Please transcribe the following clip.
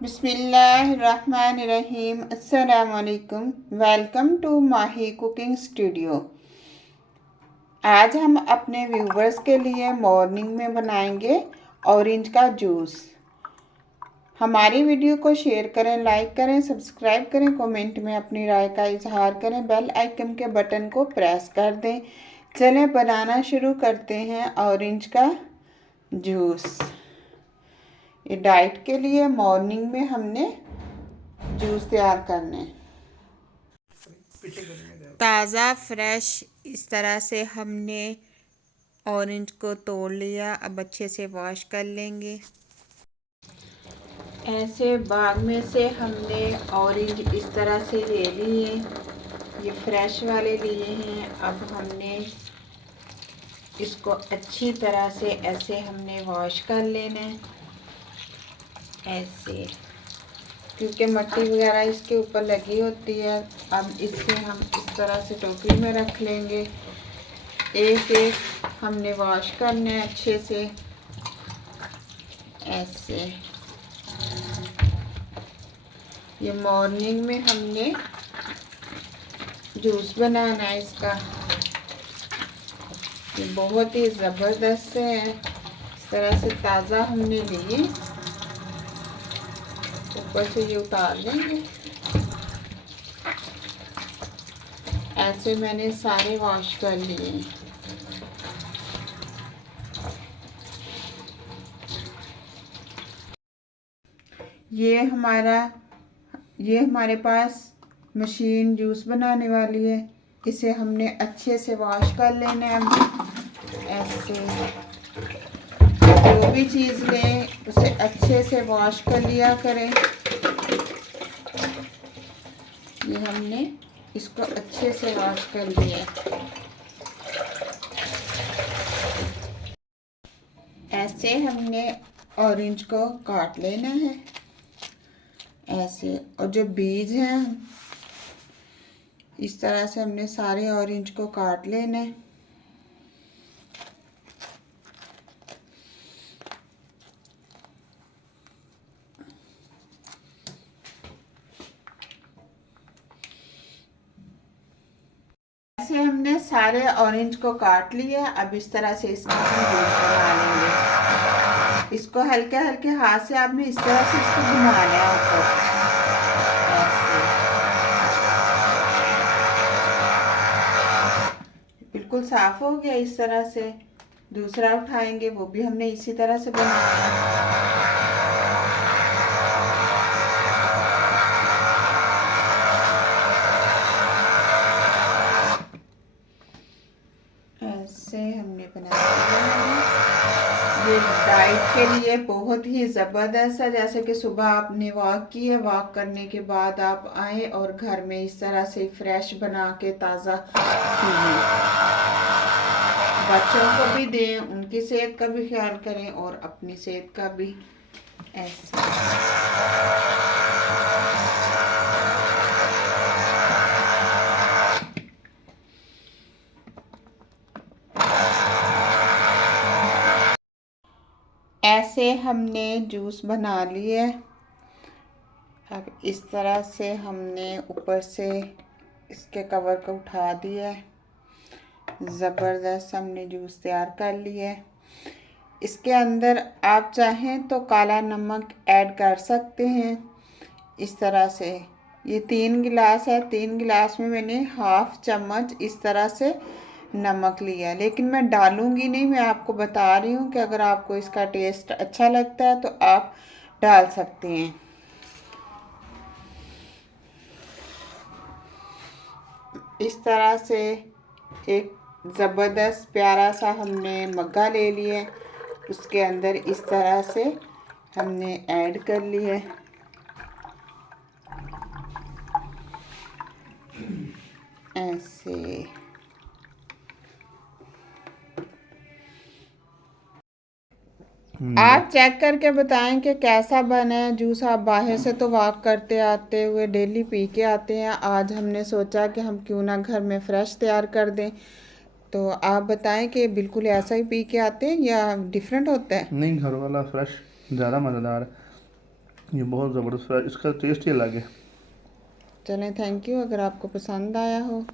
बिस्मिल्लाहिर्रहमानिर्रहीम। अस्सलाम वालेकुम। Welcome to Mahi cooking studio. आज हम अपने व्यूवर्स के लिए मॉर्निंग में बनाएंगे ऑरेंज का जूस। हमारी वीडियो को शेयर करें, लाइक करें, सब्सक्राइब करें, कमेंट में अपनी राय का इजहार करें, बेल आइकन के बटन को प्रेस कर दें। चलें बनाना शुरू करते हैं ऑरेंज का जूस। ये डाइट के लिए मॉर्निंग में हमने जूस तैयार करने। ताज़ा फ्रेश इस तरह से हमने ऑरेंज को तोड़ लिया। अब अच्छे से वॉश कर लेंगे। ऐसे बाग में से हमने ऑरेंज इस तरह से ले लिए। ये फ्रेश वाले लिए हैं। अब हमने इसको अच्छी तरह से ऐसे हमने वॉश कर लेना है, ऐसे, क्योंकि मिट्टी वगैरह इसके ऊपर लगी होती है। अब इसे हम इस तरह से टोकरी में रख लेंगे। एक एक हमने वॉश करना है अच्छे से, ऐसे। ये मॉर्निंग में हमने जूस बनाना है इसका। ये बहुत ही ज़बरदस्त है। इस तरह से ताज़ा हमने लिए। ऊपर से ये उतार लेंगे। ऐसे मैंने सारे वॉश कर लिए। ये हमारे पास मशीन जूस बनाने वाली है। इसे हमने अच्छे से वॉश कर लेना है। ऐसे जो भी चीज़ लें उसे अच्छे से वॉश कर लिया करें। ये हमने इसको अच्छे से वॉश कर लिया। ऐसे हमने ऑरेंज को काट लेना है, ऐसे। और जो बीज हैं इस तरह से हमने सारे ऑरेंज को काट लेना है। ऐसे हमने सारे ऑरेंज को काट लिया। अब इस तरह से इसका हम जूस बना लेंगे। इसको हल्के हल्के हाथ से आपने इस तरह से इसको घुमाना है ऊपर, ऐसे। बिल्कुल साफ हो गया। इस तरह से दूसरा उठाएंगे, वो भी हमने इसी तरह से बनाना है। ऐसे हमने बना लिया। ये डाइट के लिए बहुत ही ज़बरदस्त है। जैसे कि सुबह आपने वॉक की है, वॉक करने के बाद आप आए और घर में इस तरह से फ्रेश बना के ताज़ा पिए। बच्चों को भी दें, उनकी सेहत का भी ख्याल करें और अपनी सेहत का भी। ऐसे ऐसे हमने जूस बना लिए। अब इस तरह से हमने ऊपर से इसके कवर को उठा दिया। ज़बरदस्त हमने जूस तैयार कर लिया है। इसके अंदर आप चाहें तो काला नमक ऐड कर सकते हैं। इस तरह से ये 3 गिलास है। 3 गिलास में मैंने हाफ चम्मच इस तरह से नमक लिया, लेकिन मैं डालूंगी नहीं। मैं आपको बता रही हूँ कि अगर आपको इसका टेस्ट अच्छा लगता है तो आप डाल सकते हैं। इस तरह से एक ज़बरदस्त प्यारा सा हमने मग्गा ले लिया। उसके अंदर इस तरह से हमने ऐड कर लिया। ऐसे आप चेक करके बताएं कि कैसा बना है जूस। आप बाहर से तो वॉक करते आते हुए डेली पी के आते हैं। आज हमने सोचा कि हम क्यों ना घर में फ़्रेश तैयार कर दें। तो आप बताएं कि बिल्कुल ऐसा ही पी के आते हैं या डिफरेंट होता है? नहीं, घर वाला फ्रेश ज़्यादा मज़ेदार ये बहुत ज़बरदस्त है, इसका टेस्ट ही अलग है। चलें, थैंक यू। अगर आपको पसंद आया हो